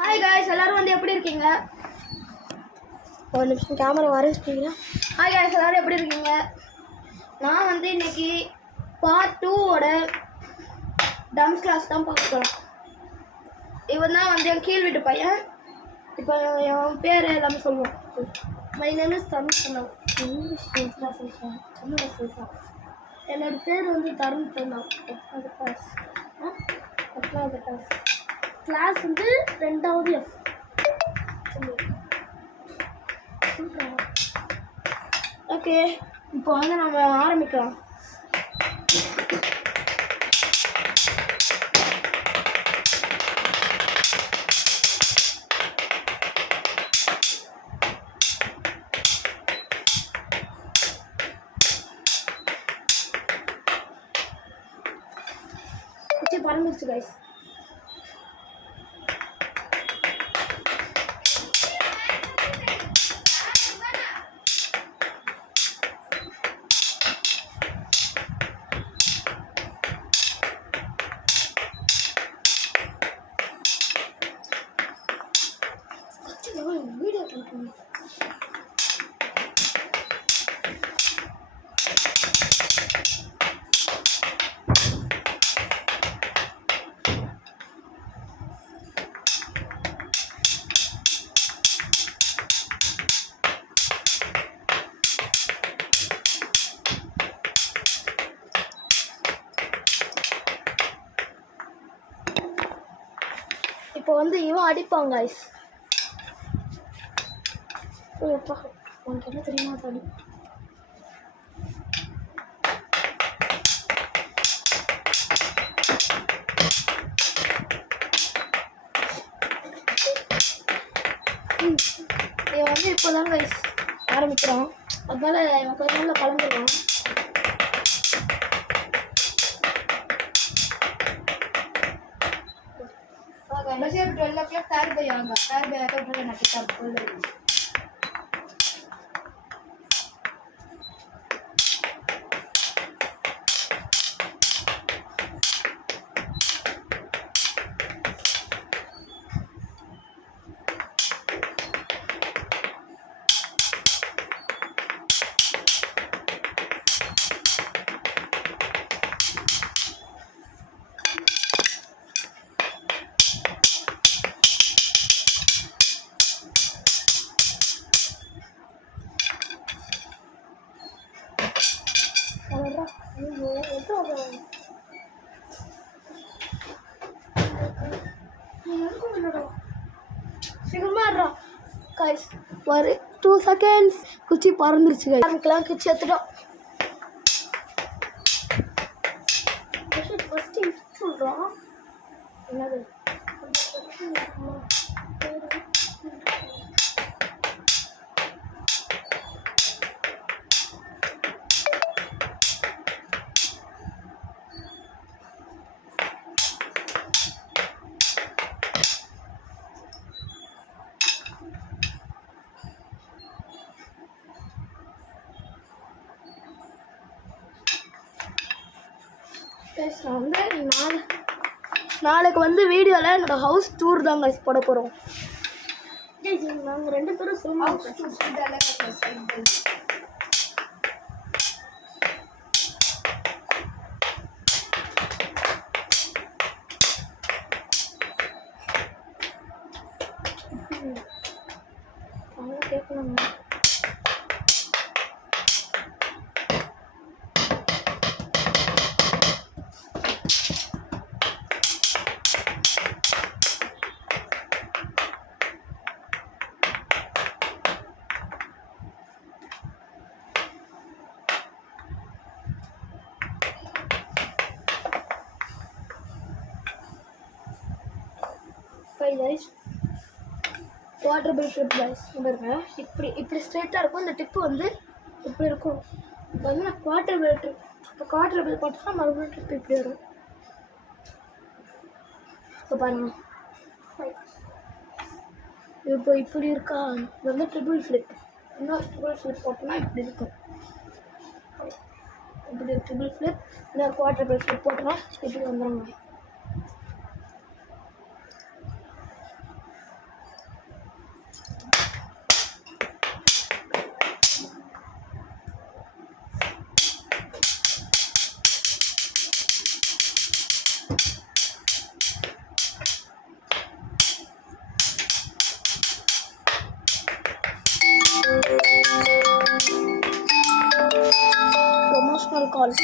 Hi guys, எல்லாரும் வந்து எப்படி இருக்கீங்க? ஒரு நிமிஷம் கேமரா வரைஞ்சிட்டீங்களா? ஹாய் காய்ஸ், எல்லாரும் எப்படி இருக்கீங்க? நான் வந்து இன்னைக்கு பார்ட் 2ஓட டான்ஸ் கிளாஸ் தான் பார்க்கலாம். இவன் தான் வந்து என் கீழ் வீட்டு பையன். இப்போ என் பேர் எல்லாமே சொல்லுவோம். மை நேம் இஸ் தருண் சொன்னான். இங்கிலீஷ் பேசுகிறா சொல்கிறேன், தமிழில் சொல்கிறேன். என்னோட பேர் வந்து தருண் சொன்னான். எட்டாவது கிளாஸ் கிளாஸ் வந்து 2வது F. ஓகே, இப்போ வந்து நம்ம ஆரம்பிக்கலாம். குச்சி பறந்துருச்சு கைஸ். வீடியோ பண்ணுறேன். இப்போ வந்து இவன் அடிப்பாங்க கைஸ். உனக்கு என்ன தெரியுமா தடி? இவன் வந்து இப்போதான் கைஸ் ஆரம்பிக்கிறான், அதனால இவன் கொஞ்சம் நாளில் கலந்துருவான். बजे 12 o'clock तार पे आऊंगा, तार पे आकर बोले ना कि तब बोल रही சீக்கிரமா கைஸ். ஒரு 2 seconds குச்சி பறந்துருச்சு கைஸ். ஆரம்பிக்கலாம். குச்சி எடுத்துட்டோம். ஃபர்ஸ்ட் சொல்கிறோம் என்னது நான் வந்து நாளைக்கு வந்து வீடியோவில் என்னோடய ஹவுஸ் டூர் தான் கைஸ் போட போகிறோம். நாங்கள் 2 பேரும் சொல்லுவோம். கேட்கணும். வாட்டர் பில் ஃபிளிப் கைஸ் பாருங்க. இப்படி ஸ்ட்ரெயிட்டாக இருக்கும். இந்த டிப்பு வந்து இப்படி இருக்கும். இப்போ வந்து நான் குவார்டர் பில் ட்ரிப், இப்போ குவார்டர் பில் போட்டோம்னா மறுபடியும் ட்ரிப் இப்படி வரும். இப்போ பாருங்க, இப்போ இப்படி இருக்கா. இது வந்து ட்ரிபிள் ஃபிளிப். இன்னும் ட்ரிபிள் ஃபிளிப் போட்டோம்னா இப்படி இருக்கும். இப்படி ட்ரிபிள் ஃபிளிப், இன்னும் குவார்டர் பில் ஃபிளிப் போட்டோம்னா இப்படி வந்துடுங்க. ஒரு கால்